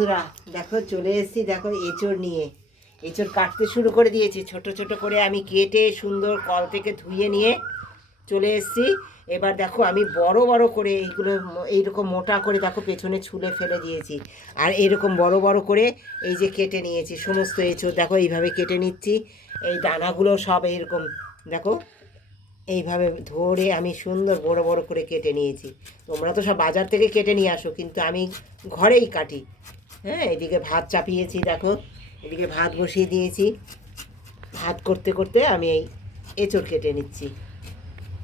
বন্ধুরা, দেখো চলে এসেছি, দেখো এঁচড় নিয়ে। এঁচড় কাটতে শুরু করে দিয়েছি, ছোট ছোট করে আমি কেটে সুন্দর কল থেকে ধুয়ে নিয়ে চলে এসেছি। এবার দেখো আমি বড় বড় করে এইগুলো এইরকম মোটা করে দেখো পেছনে ছুলে ফেলে দিয়েছি। আর এইরকম বড় বড় করে এই যে কেটে নিয়েছি, সমস্ত এঁচড় দেখো এইভাবে কেটে নিচ্ছি। এই দানাগুলো সব এইরকম, দেখো এইভাবে ধরে আমি সুন্দর বড় বড় করে কেটে নিয়েছি। তোমরা তো সব বাজার থেকে কেটে নিয়ে আসো, কিন্তু আমি ঘরেই কাটি। হ্যাঁ এদিকে ভাত চাপিয়েছি, দেখো। এদিকে ভাত বসিয়ে দিয়েছি। ভাত করতে করতে আমি এই এঁচড় কেটে নিচ্ছি।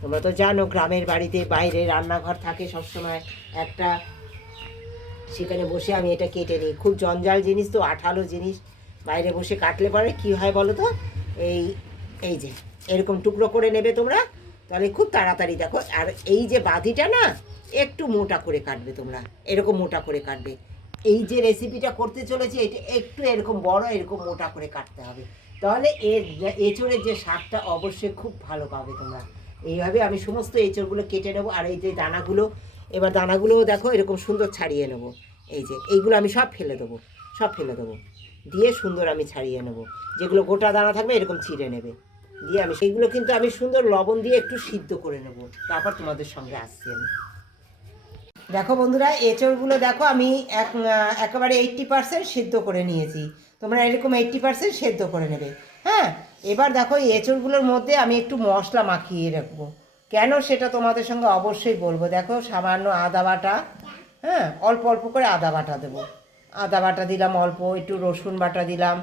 তোমরা তো জানো, গ্রামের বাড়িতে বাইরে রান্নাঘর থাকে সবসময়। একটা সেখানে বসে আমি এটা কেটে নিই। খুব জঞ্জাল জিনিস তো, আঠালো জিনিস। বাইরে বসে কাটলে পরে কি হয় বলো তো? এই এই যে, এরকম টুকরো করে নেবে তোমরা। তাহলে খুব তাড়াতাড়ি দেখো। আর এই যে বাঁধিটা না, একটু মোটা করে কাটবে তোমরা। এরকম মোটা করে কাটবে। এই যে রেসিপিটা করতে চলেছি, এটা একটু এরকম বড়, এরকম মোটা করে কাটতে হবে। তাহলে এর এঁচড়ের যে স্বাদটা অবশ্যই খুব ভালো পাবে তোমরা। এইভাবে আমি সমস্ত এঁচড়গুলো কেটে নেব, আর এই যে দানাগুলো, এবার দানাগুলোও দেখো এরকম সুন্দর ছাড়িয়ে নেব। এই যে, এইগুলো আমি সব ফেলে দেবো, সব ফেলে দেবো। দিয়ে সুন্দর আমি ছাড়িয়ে নেব। যেগুলো গোটা দানা থাকবে এরকম ছিঁড়ে নেবে। দিয়ে আমি সেইগুলো কিন্তু আমি সুন্দর লবণ দিয়ে একটু সিদ্ধ করে নেব। তারপর তোমাদের সঙ্গে আসছি আমি। দেখো বন্ধুরা এঁচড়গুলো দেখো আমি এক একেবারে এইট্টি পার্সেন্ট সেদ্ধ করে নিয়েছি। তোমরা এরকম এইট্টি পার্সেন্ট সেদ্ধ করে নেবে। হ্যাঁ? এবার দেখো এঁচড়গুলোর মধ্যে আমি একটু মশলা মাখিয়ে রাখব। কেন সেটা তোমাদের সঙ্গে অবশ্যই বলব। দেখো, সামান্য আদা বাটা হ্যাঁ? অল্প অল্প করে আদা বাটা দেবো। আদা বাটা দিলাম অল্প, একটু রসুন বাটা দিলাম,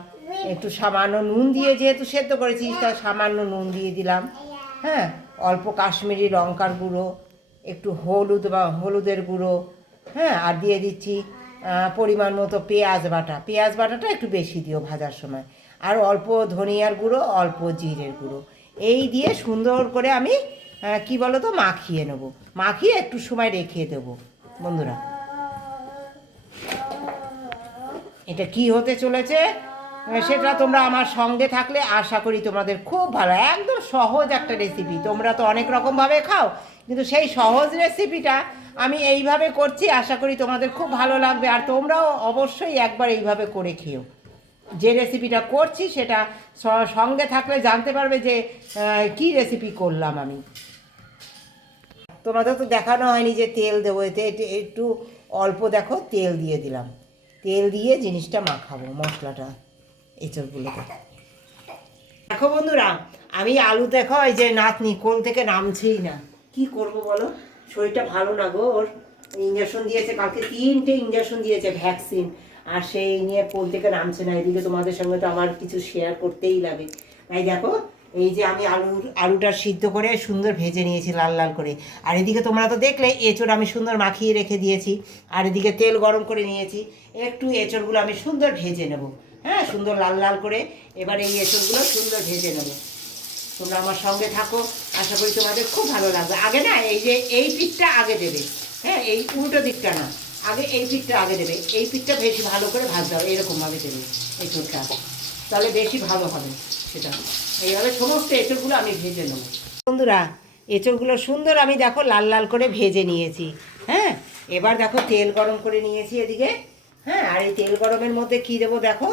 একটু সামান্য নুন দিয়ে যেহেতু সেদ্ধ করেছি তা সামান্য নুন দিয়ে দিলাম। হ্যাঁ? অল্প কাশ্মীরি লঙ্কার গুঁড়ো একটু হলুদ বা হলুদের গুঁড়ো হ্যাঁ আর দিয়ে দিচ্ছি পরিমাণ মতো পেঁয়াজ বাটা। পেঁয়াজ বাটাটা একটু বেশি দিও ভাজার সময়। আর অল্প ধনিয়ার গুঁড়ো, অল্প জিরের গুঁড়ো। এই দিয়ে সুন্দর করে আমি কি বলো তো মাখিয়ে নেব। মাখিয়ে একটু সময় রেখে দেবো, বন্ধুরা। এটা কি হতে চলেছে? সেটা তোমরা আমার সঙ্গে থাকলে আশা করি তোমাদের খুব ভালো, একদম সহজ একটা রেসিপি তোমরা তো অনেক রকমভাবে খাও। কিন্তু সেই সহজ রেসিপিটা আমি এইভাবে করছি, আশা করি তোমাদের খুব ভালো লাগবে। আর তোমরাও অবশ্যই একবার এইভাবে করে খেও। যে রেসিপিটা করছি, সেটা সঙ্গে থাকলে জানতে পারবে যে কি রেসিপি করলাম আমি। তোমাদের তো দেখানো হয়নি যে তেল দেবো এতে। একটু অল্প দেখো, তেল দিয়ে দিলাম। তেল দিয়ে জিনিসটা মাখাবো, মশলাটা এঁচড়গুলোকে দেখো বন্ধুরা, আমি আলু দেখো, এই যে নাতনি কোল থেকে নামছেই না। কি করব বলো? শরীরটা ভালো না গো, ওর ইঞ্জেকশন দিয়েছে, কালকে তিনটে ইঞ্জেকশন দিয়েছে ভ্যাকসিন আর সেই নিয়ে কোল থেকে নামছে না? এদিকে তোমাদের সঙ্গে তো আমার কিছু শেয়ার করতেই লাগে। তাই দেখো, এই যে আমি আলুর আলুটা সিদ্ধ করে সুন্দর ভেজে নিয়েছি লাল লাল করে। আর এদিকে তোমরা তো দেখলে, এঁচড় আমি সুন্দর মাখিয়ে রেখে দিয়েছি। আর এদিকে তেল গরম করে নিয়েছি। একটু এঁচড়গুলো আমি সুন্দর ভেজে নেব। হ্যাঁ সুন্দর লাল লাল করে এবার এই এঁচড়গুলো সুন্দর ভেজে নেব। তোমরা আমার সঙ্গে থাকো। আশা করি তোমাদের খুব ভালো লাগবে। আগে না, এই যে এই পিঠটা আগে দেবে। হ্যাঁ এই উল্টো দিকটা না। আগে এই পিঠটা আগে দেবে। এই পিঠটা বেশি ভালো করে ভাজতে হবে এরকমভাবে দেবে এই চোরটা তাহলে বেশি ভালো হবে সেটা। এইভাবে সমস্ত এঁচড়গুলো আমি ভেজে নেব। বন্ধুরা, এঁচড়গুলো সুন্দর আমি দেখো লাল লাল করে ভেজে নিয়েছি। হ্যাঁ এবার দেখো তেল গরম করে নিয়েছি এদিকে। হ্যাঁ আর এই তেল গরমের মধ্যে কী দেবো দেখো?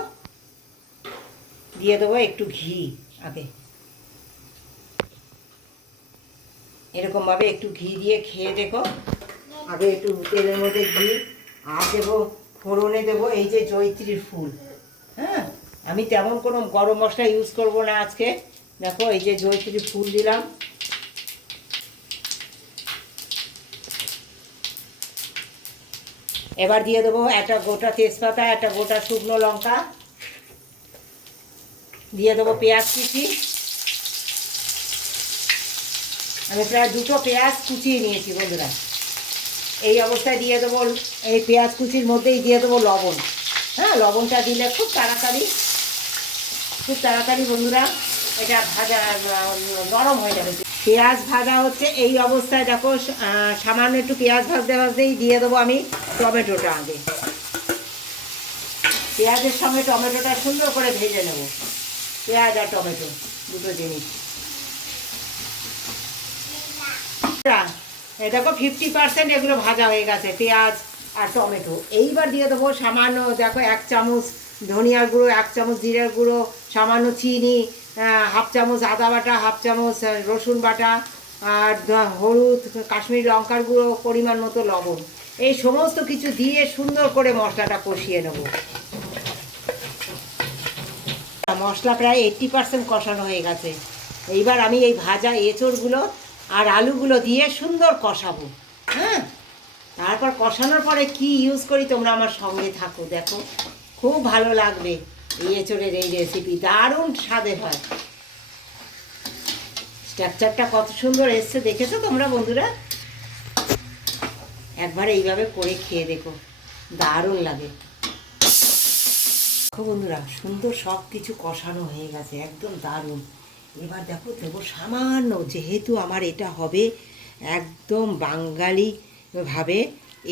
দিয়ে দেবো একটু ঘি, আগে। এরকমভাবে একটু ঘি দিয়ে খেয়ে দেখো। আগে একটু তেলের মধ্যে ঘি, আর দেবো ফোড়নে দেবো এই যে জৈত্রীর ফুল। হ্যাঁ আমি তেমন কোনো গরম মশলা ইউজ করব না আজকে। দেখো, এই যে জৈত্রী ফুল দিলাম। এবার দিয়ে দেবো একটা গোটা তেজপাতা, একটা গোটা শুকনো লঙ্কা। দিয়ে দেবো পেঁয়াজ কুচি। আমি প্রায় দুটো পেঁয়াজ কুচিয়ে নিয়েছি, বন্ধুরা। এই অবস্থায় দিয়ে দেবো, এই পেঁয়াজ কুচির মধ্যেই দিয়ে দেবো লবণ। হ্যাঁ লবণটা দিলে খুব তাড়াতাড়ি খুব তাড়াতাড়ি, বন্ধুরা, এটা ভাজা নরম হয়ে যাবে। পেঁয়াজ ভাজা হচ্ছে এই অবস্থায়, দেখো সামান্য একটু পেঁয়াজ ভাজতে ভাজতেই দিয়ে দেবো আমি টমেটোটা আগে। পেঁয়াজের সঙ্গে টমেটোটা সুন্দর করে ভেজে নেব। পেঁয়াজ আর টমেটো, দুটো জিনিস এই দেখো ফিফটি পার্সেন্ট এগুলো ভাজা হয়ে গেছে, পেঁয়াজ আর টমেটো। এইবার দিয়ে দেবো সামান্য, দেখো এক চামচ ধনিয়ার গুঁড়ো, এক চামচ জিরার গুঁড়ো, সামান্য চিনি হাফ চামচ আদা বাটা, হাফ চামচ রসুন বাটা আর হলুদ, কাশ্মীরি লঙ্কার গুঁড়ো, পরিমাণ মতো লবণ। এই সমস্ত কিছু দিয়ে সুন্দর করে মশলাটা কষিয়ে নেব। মশলা প্রায় এইট্টি পার্সেন্ট কষানো হয়ে গেছে। এইবার আমি এই ভাজা এঁচড়গুলো আর আলুগুলো দিয়ে সুন্দর কষাবো হ্যাঁ? তারপর কষানোর পরে কি ইউজ করি তোমরা আমার সঙ্গে থাকো, দেখো। খুব ভালো লাগবে এই এঁচড়ের এই রেসিপি দারুণ স্বাদের হয়। স্ট্রাকচারটা কত সুন্দর এসছে, দেখেছ তোমরা বন্ধুরা? একবার এইভাবে করে খেয়ে দেখো, দারুণ লাগে। দেখো বন্ধুরা, সুন্দর সব কিছু কষানো হয়ে গেছে, একদম দারুণ। এবার দেখো দেবো সামান্য যেহেতু আমার এটা হবে একদম বাঙালিভাবে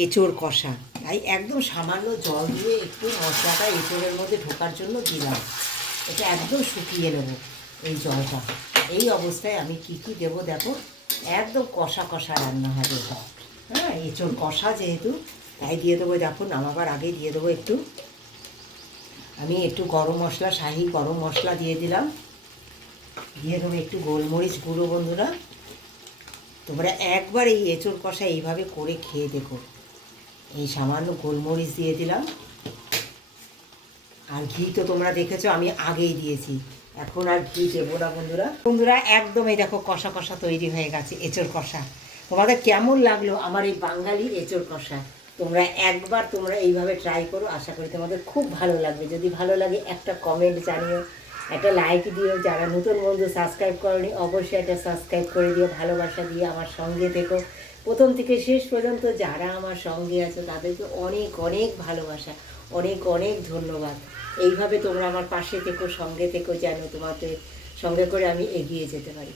এঁচোড় কষা, তাই একদম সামান্য জল দিয়ে একটু মশলাটা এঁচোড়ের মধ্যে ঢোকার জন্য দিলাম। এটা একদম শুকিয়ে নেব এই জলটা। এই অবস্থায় আমি কি কি দেবো দেখো, একদম কষা কষা রান্না হবে এটা। হ্যাঁ এঁচোড় কষা যেহেতু, তাই দিয়ে দেবো দেখো, নামাবার আগে দিয়ে দেবো একটু। আমি একটু গরম মশলা, শাহি গরম মশলা দিয়ে দিলাম। দিয়ে দেবো একটু গোলমরিচ গুঁড়ো বন্ধুরা। তোমরা একবার এই এঁচড় কষা এইভাবে করে খেয়ে দেখো। এই সামান্য গোলমরিচ দিয়ে দিলাম। আর ঘি তো তোমরা দেখেছ, আমি আগেই দিয়েছি। এখন আর ঘি দেবো না বন্ধুরা। বন্ধুরা, একদম এই দেখো কষা কষা তৈরি হয়ে গেছে এঁচড় কষা। তোমাদের কেমন লাগল আমার এই বাঙালি এঁচড় কষা? তোমরা একবার তোমরা এইভাবে ট্রাই করো, আশা করি তোমাদের খুব ভালো লাগবে। যদি ভালো লাগে একটা কমেন্ট জানিও। একটা লাইক দিও। যারা নতুন বন্ধু সাবস্ক্রাইব করনি, অবশ্যই একটা সাবস্ক্রাইব করে দিও। ভালোবাসা দিয়ে আমার সঙ্গে থেকো। প্রথম থেকে শেষ পর্যন্ত যারা আমার সঙ্গে আছো, তাদেরকে অনেক অনেক ভালোবাসা, অনেক অনেক ধন্যবাদ। এইভাবে তোমরা আমার পাশে থেকো, সঙ্গে থেকো, যেন তোমাদের সঙ্গে করে আমি এগিয়ে যেতে পারি।